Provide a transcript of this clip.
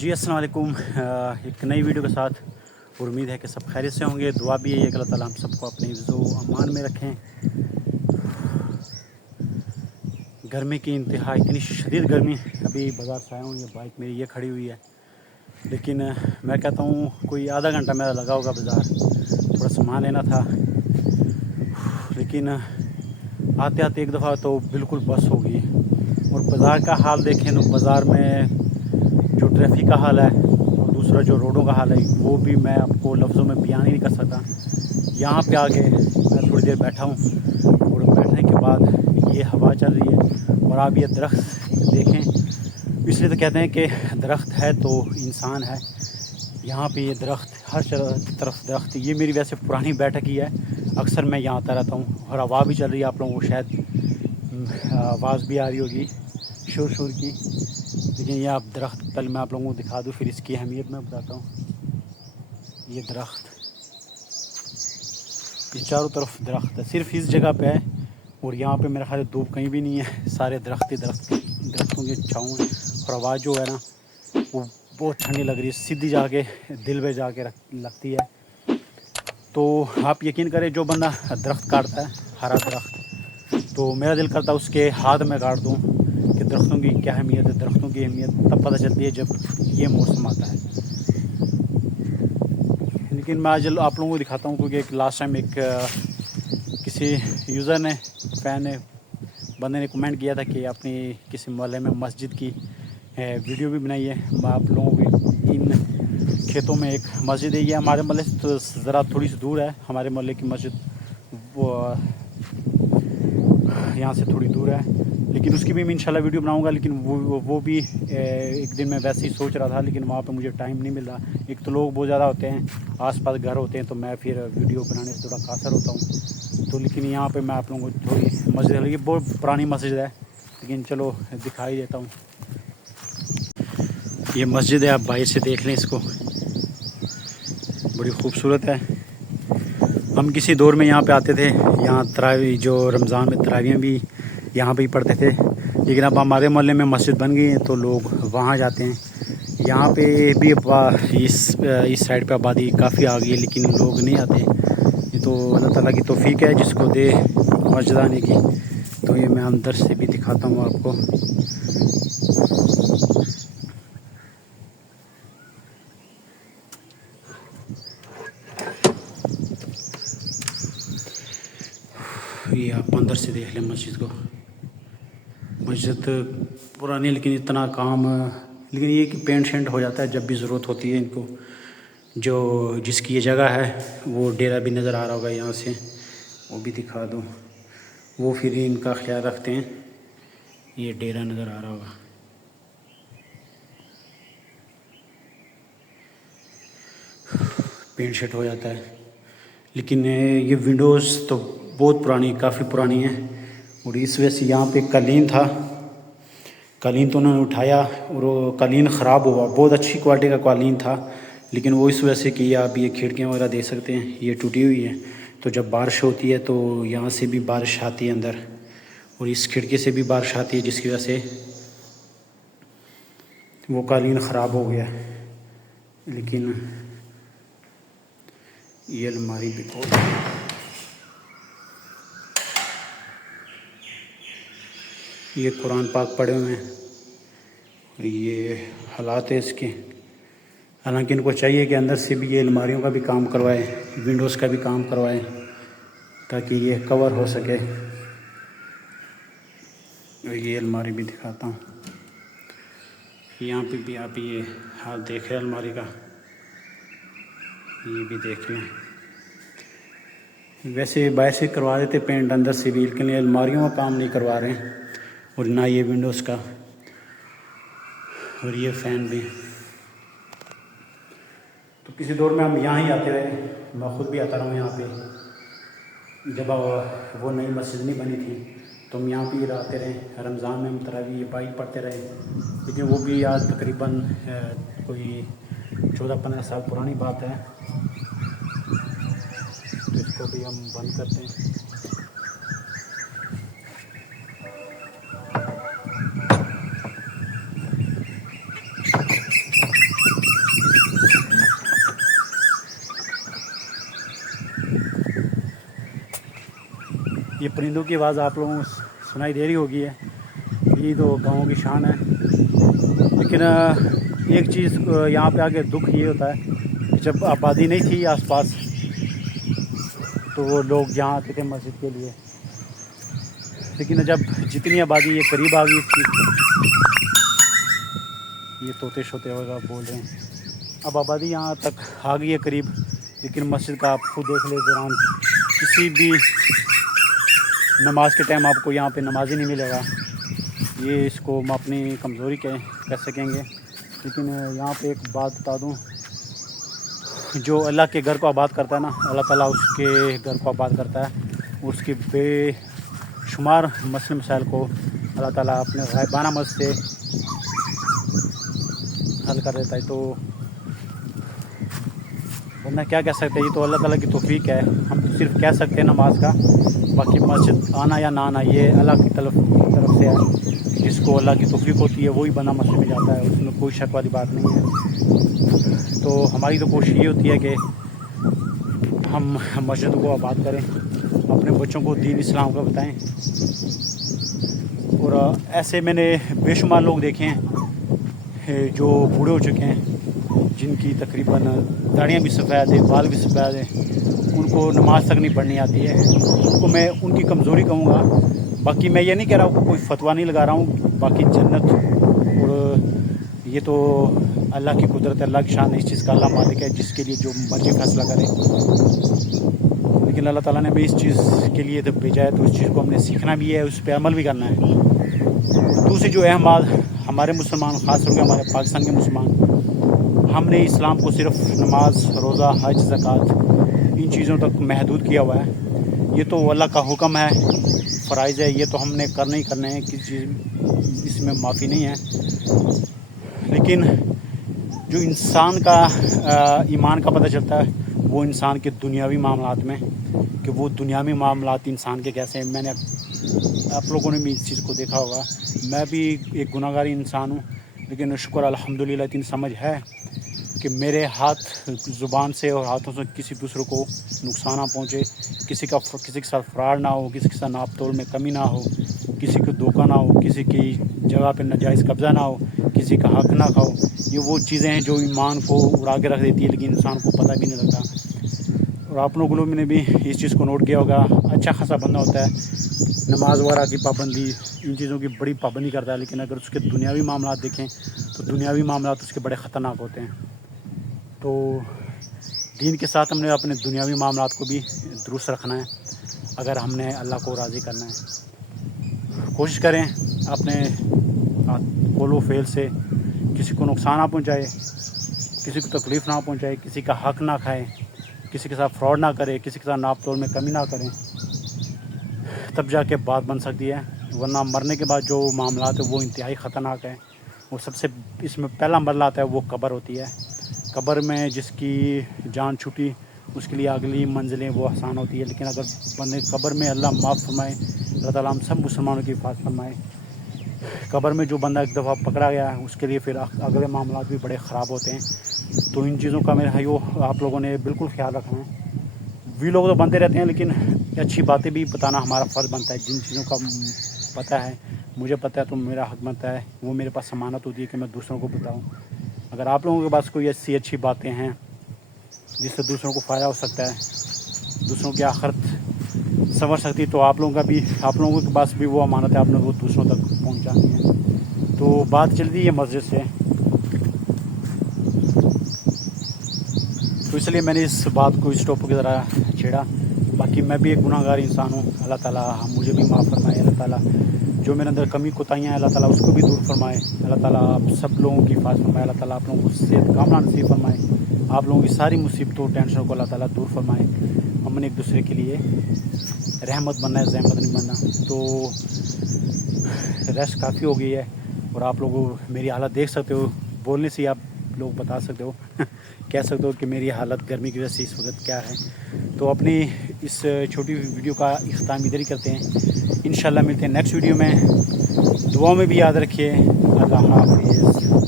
جی السلام علیکم، ایک نئی ویڈیو کے ساتھ اور امید ہے کہ سب خیریت سے ہوں گے۔ دعا بھی ہے کہ اللہ تعالیٰ ہم سب کو اپنے حفظ و امان میں رکھیں۔ گرمی کی انتہا، اتنی شدید گرمی، ابھی بازار سے آیا ہوں، یہ بائک میری یہ کھڑی ہوئی ہے، لیکن میں کہتا ہوں کوئی آدھا گھنٹہ میرا لگا ہوگا بازار، تھوڑا سامان لینا تھا، لیکن آتے آتے ایک دفعہ تو بالکل بس ہو گئی۔ اور بازار کا حال دیکھیں تو بازار میں جو ٹریفک کا حال ہے اور دوسرا جو روڈوں کا حال ہے وہ بھی میں آپ کو لفظوں میں بیان ہی نہیں کر سکتا۔ یہاں پہ آگے میں تھوڑی دیر بیٹھا ہوں اور بیٹھنے کے بعد یہ ہوا چل رہی ہے اور آپ یہ درخت دیکھیں، اس لیے تو کہتے ہیں کہ درخت ہے تو انسان ہے۔ یہاں پہ یہ درخت، ہر طرف درخت، یہ میری ویسے پرانی بیٹھک ہی ہے، اکثر میں یہاں آتا رہتا ہوں اور ہوا بھی چل رہی ہے، آپ لوگوں کو شاید آواز بھی آ رہی ہوگی شور کی، لیکن یہ آپ درخت پہلے میں آپ لوگوں کو دکھا دوں، پھر اس کی اہمیت میں بتاتا ہوں۔ یہ درخت، یہ چاروں طرف درخت ہے، صرف اس جگہ پہ ہے اور یہاں پہ میرا خیال دھوپ کہیں بھی نہیں ہے، سارے درختوں کی چھاؤں ہیں، اور آواز جو ہے نا وہ بہت ٹھنڈی لگ رہی ہے، سیدھی جا کے دل پہ جا کے لگتی ہے۔ تو آپ یقین کریں جو بندہ درخت کاٹتا ہے، ہرا درخت، تو میرا دل کرتا ہے اس کے ہاتھ میں کاٹ دوں کہ درختوں کی کیا اہمیت ہے۔ درختوں کی اہمیت تب پتہ چلتی ہے جب یہ موسم آتا ہے۔ لیکن میں آج آپ لوگوں کو دکھاتا ہوں، کیونکہ ایک لاسٹ ٹائم ایک کسی یوزر نے، بندے نے کمنٹ کیا تھا کہ اپنی کسی محلے میں مسجد کی ویڈیو بھی بنائی ہے۔ میں آپ لوگوں کو ان کھیتوں میں ایک مسجد ہے، یہ ہمارے محلے سے تو ذرا تھوڑی سی دور ہے، ہمارے محلے کی مسجد وہ یہاں سے تھوڑی دور ہے، لیکن اس کی بھی میں انشاءاللہ ویڈیو بناؤں گا، لیکن وہ بھی ایک دن میں ویسے ہی سوچ رہا تھا، لیکن وہاں پہ مجھے ٹائم نہیں مل رہا۔ ایک تو لوگ بہت زیادہ ہوتے ہیں، آس پاس گھر ہوتے ہیں، تو میں پھر ویڈیو بنانے سے تھوڑا قاصر ہوتا ہوں۔ تو لیکن یہاں پہ میں آپ لوگوں کو تھوڑی مسجد ہے، یہ بہت پرانی مسجد ہے، لیکن چلو دکھائی دیتا ہوں۔ یہ مسجد ہے، آپ باہر سے دیکھ لیں اس کو، بڑی خوبصورت ہے۔ ہم کسی دور میں یہاں پہ آتے تھے، یہاں تراویح، جو رمضان میں تراویحیں بھی یہاں پہ ہی پڑھتے تھے، لیکن اب ہمارے محلے میں مسجد بن گئی ہے تو لوگ وہاں جاتے ہیں۔ یہاں پہ بھی اس سائڈ پہ آبادی کافی آ گئی ہے، لیکن لوگ نہیں آتے۔ یہ تو اللہ تعالیٰ کی توفیق ہے جس کو دے مسجد آنے کی۔ تو یہ میں اندر سے بھی دکھاتا ہوں آپ کو۔ یہ آپ اندر سے دیکھ لیں مسجد کو۔ مسجد پرانی، لیکن اتنا کام، لیکن یہ کہ پینٹ شینٹ ہو جاتا ہے جب بھی ضرورت ہوتی ہے ان کو۔ جس کی یہ جگہ ہے وہ ڈیرا بھی نظر آ رہا ہوگا یہاں سے، وہ بھی دکھا دوں، وہ پھر ان کا خیال رکھتے ہیں۔ یہ ڈیرا نظر آ رہا ہوگا، پینٹ شیٹ ہو جاتا ہے، لیکن یہ ونڈوز تو بہت پرانی، کافی پرانی ہے، اور اس وجہ سے یہاں پہ قالین تھا، قالین تو انہوں نے اٹھایا اور وہ قالین خراب ہوا، بہت اچھی کوالٹی کا قالین تھا، لیکن وہ اس وجہ سے کہ آپ یہ کھڑکیاں وغیرہ دیکھ سکتے ہیں یہ ٹوٹی ہوئی ہے، تو جب بارش ہوتی ہے تو یہاں سے بھی بارش آتی ہے اندر، اور اس کھڑکی سے بھی بارش آتی ہے، جس کی وجہ سے وہ قالین خراب ہو گیا۔ لیکن یہ الماری بھی بہت، یہ قرآن پاک پڑھے ہوئے ہیں، اور یہ حالات ہیں اس کے۔ حالانکہ ان کو چاہیے کہ اندر سے بھی یہ الماریوں کا بھی کام کروائے، ونڈوز کا بھی کام کروائے، تاکہ یہ کور ہو سکے۔ یہ الماری بھی دکھاتا ہوں، یہاں پہ بھی آپ یہ حال دیکھ رہے ہیں الماری کا، یہ بھی دیکھ لیں۔ ویسے باہر سے کروا دیتے پینٹ اندر سے بھی، لیکن یہ الماریوں کا کام نہیں کروا رہے ہیں، اور نہ یہ ونڈوز کا، اور یہ فین بھی۔ تو کسی دور میں ہم یہاں ہی آتے رہے، میں خود بھی آتا رہا ہوں یہاں پہ، جب وہ نئی مسجد نہیں بنی تھی تو ہم یہاں پہ ہی آتے رہے، رمضان میں ہم تراویح باہر پڑھتے رہے، لیکن وہ بھی آج تقریباً کوئی 14-15 سال پرانی بات ہے، تو اس کو بھی ہم بند کرتے ہیں۔ یہ پرندوں کی آواز آپ لوگوں کو سنائی دے رہی ہوگی ہے، یہ تو گاؤں کی شان ہے۔ لیکن ایک چیز یہاں پہ آگے دکھ یہ ہوتا ہے کہ جب آبادی نہیں تھی آس پاس تو وہ لوگ یہاں آتے تھے مسجد کے لیے، لیکن جب جتنی آبادی یہ قریب آ گئی تھی، یہ طوطے شوتے وغیرہ بول رہے ہیں، اب آبادی یہاں تک آ گئی ہے قریب، لیکن مسجد کا آپ خود دیکھ لیں دوران کسی بھی نماز کے ٹائم آپ کو یہاں پہ نمازی نہیں ملے گا۔ یہ اس کو ہم اپنی کمزوری کہہ سکیں گے، لیکن یہاں پہ ایک بات بتا دوں، جو اللہ کے گھر کو آباد کرتا ہے نا، اللہ تعالیٰ اس کے گھر کو آباد کرتا ہے، اس کی بے شمار مسئلے مسائل کو اللہ تعالیٰ اپنے غائبانہ مدد سے حل کر دیتا ہے۔ تو ورنہ کیا کہہ سکتے ہیں، یہ تو اللہ تعالیٰ کی توفیق ہے، ہم تو صرف کہہ سکتے ہیں نماز کا، باقی مسجد آنا یا نہ آنا یہ اللہ کی طرف سے ہے، جس کو اللہ کی توفیق ہوتی ہے وہی بندہ مسجد میں جاتا ہے، اس میں کوئی شک والی بات نہیں ہے۔ تو ہماری تو کوشش یہ ہوتی ہے کہ ہم مسجد کو آباد کریں، اپنے بچوں کو دین اسلام کا بتائیں، اور ایسے میں نے بے شمار لوگ دیکھے ہیں جو بوڑھے ہو چکے ہیں، جن کی تقریباً داڑیاں بھی سفید ہیں، بال بھی سفید ہیں، ان کو نماز تک نہیں پڑھنی آتی ہے، ان کو میں ان کی کمزوری کہوں گا۔ باقی میں یہ نہیں کہہ رہا ہوں کہ کوئی فتویٰ نہیں لگا رہا ہوں، باقی جنت اور یہ تو اللہ کی قدرت ہے، اللہ کی شان ہے، اس چیز کا اللہ مالک ہے، جس کے لیے جو مرضی فیصلہ کرے، لیکن اللہ تعالیٰ نے بھی اس چیز کے لیے تو بھیجا ہے، تو اس چیز کو ہم نے سیکھنا بھی ہے، اس پہ عمل بھی کرنا ہے۔ دوسری جو اہم بات، ہمارے مسلمان، خاص طور پہ ہمارے پاکستان کے مسلمان، ہم نے اسلام کو صرف نماز، روزہ، حج، زکوٰۃ ان چیزوں تک محدود کیا ہوا ہے۔ یہ تو اللہ کا حکم ہے، فرائض ہے، یہ تو ہم نے کرنے ہی کرنے ہیں، کسی چیز اس میں معافی نہیں ہے۔ لیکن جو انسان کا ایمان کا پتہ چلتا ہے وہ انسان کے دنیاوی معاملات میں، کہ وہ دنیاوی معاملات انسان کے کیسے ہیں۔ میں نے آپ لوگوں نے بھی اس چیز کو دیکھا ہوگا، میں بھی ایک گناہ گار انسان ہوں، لیکن شکر الحمدللہ اتنی سمجھ ہے کہ میرے ہاتھ زبان سے اور ہاتھوں سے کسی دوسرے کو نقصان نہ پہنچے، کسی کے ساتھ فراڈ نہ ہو، کسی کے ساتھ ناپ تول میں کمی نہ ہو، کسی کو دھوکہ نہ ہو، کسی کی جگہ پہ ناجائز قبضہ نہ ہو، کسی کا حق نہ کھاؤ۔ یہ وہ چیزیں ہیں جو ایمان کو اڑا کے رکھ دیتی ہے، لیکن انسان کو پتہ بھی نہیں لگتا۔ اور آپ لوگوں نے بھی اس چیز کو نوٹ کیا ہوگا، اچھا خاصا بندہ ہوتا ہے، نماز وغیرہ کی پابندی، ان چیزوں کی بڑی پابندی کرتا ہے، لیکن اگر اس کے دنیاوی معاملات دیکھیں تو دنیاوی معاملات اس کے بڑے خطرناک ہوتے ہیں۔ تو دین کے ساتھ ہم نے اپنے دنیاوی معاملات کو بھی درست رکھنا ہے، اگر ہم نے اللہ کو راضی کرنا ہے۔ کوشش کریں اپنے قول و فعل سے کسی کو نقصان نہ پہنچائے، کسی کو تکلیف نہ پہنچائے، کسی کا حق نہ کھائے، کسی کے ساتھ فراڈ نہ کرے، کسی کے ساتھ ناپ تول میں کمی نہ کریں، تب جا کے بات بن سکتی ہے۔ ورنہ مرنے کے بعد جو معاملات ہیں وہ انتہائی خطرناک ہیں۔ وہ سب سے اس میں پہلا مرحلہ آتا ہے، وہ قبر ہوتی ہے۔ قبر میں جس کی جان چھٹی، اس کے لیے اگلی منزلیں وہ آسان ہوتی ہے، لیکن اگر بندے قبر میں، اللہ معاف فرمائے، اللہ تعالیٰ ہم سب مسلمانوں کی حفاظت فرمائے، قبر میں جو بندہ ایک دفعہ پکڑا گیا ہے اس کے لیے پھر اگلے معاملات بھی بڑے خراب ہوتے ہیں۔ تو ان چیزوں کا میرے بھائیو آپ لوگوں نے بالکل خیال رکھنا ہے۔ وی لوگ تو بنتے رہتے ہیں، لیکن اچھی باتیں بھی بتانا ہمارا فرض بنتا ہے۔ جن چیزوں کا پتہ ہے، مجھے پتہ ہے، تو میرا حق بنتا ہے، وہ میرے پاس ضمانت ہوتی ہے کہ میں دوسروں کو بتاؤں۔ اگر آپ لوگوں کے پاس کوئی ایسی اچھی باتیں ہیں جس سے دوسروں کو فائدہ ہو سکتا ہے، دوسروں کی آخرت سنور سکتی، تو آپ لوگوں کے پاس بھی وہ امانت ہے، آپ نے وہ دوسروں تک پہنچانی ہے۔ تو بات چلتی ہے مسجد سے، تو اس لیے میں نے اس بات کو اس ٹاپک کی طرح چھیڑا۔ باقی میں بھی ایک گناہ گار انسان ہوں، اللہ تعالیٰ مجھے بھی معاف فرمائے، اللہ تعالیٰ جو میرے اندر کمی کوتاہیاں ہیں اللہ تعالیٰ اس کو بھی دور فرمائے، اللہ تعالیٰ آپ سب لوگوں کی حفاظت فرمائے، اللہ تعالیٰ آپ لوگوں کو صحت کاملہ نصیب فرمائے، آپ لوگوں کی ساری مصیبتوں ٹینشنوں کو اللہ تعالیٰ دور فرمائے۔ ہم نے ایک دوسرے کے لیے رحمت بننا ہے، زحمت نہیں بننا۔ تو ریسٹ کافی ہو گئی ہے، اور آپ لوگوں میری حالت دیکھ سکتے ہو، بولنے سے ہی آپ لوگ بتا سکتے ہو کہہ سکتے ہو کہ میری حالت گرمی کی وجہ سے اس وقت کیا ہے۔ تو اپنی اس چھوٹی ویڈیو کا اختتام ادھر ہی کرتے ہیں، انشاءاللہ ملتے ہیں نیکسٹ ویڈیو میں۔ دعاؤں میں بھی یاد رکھیے۔ اللہ حافظ۔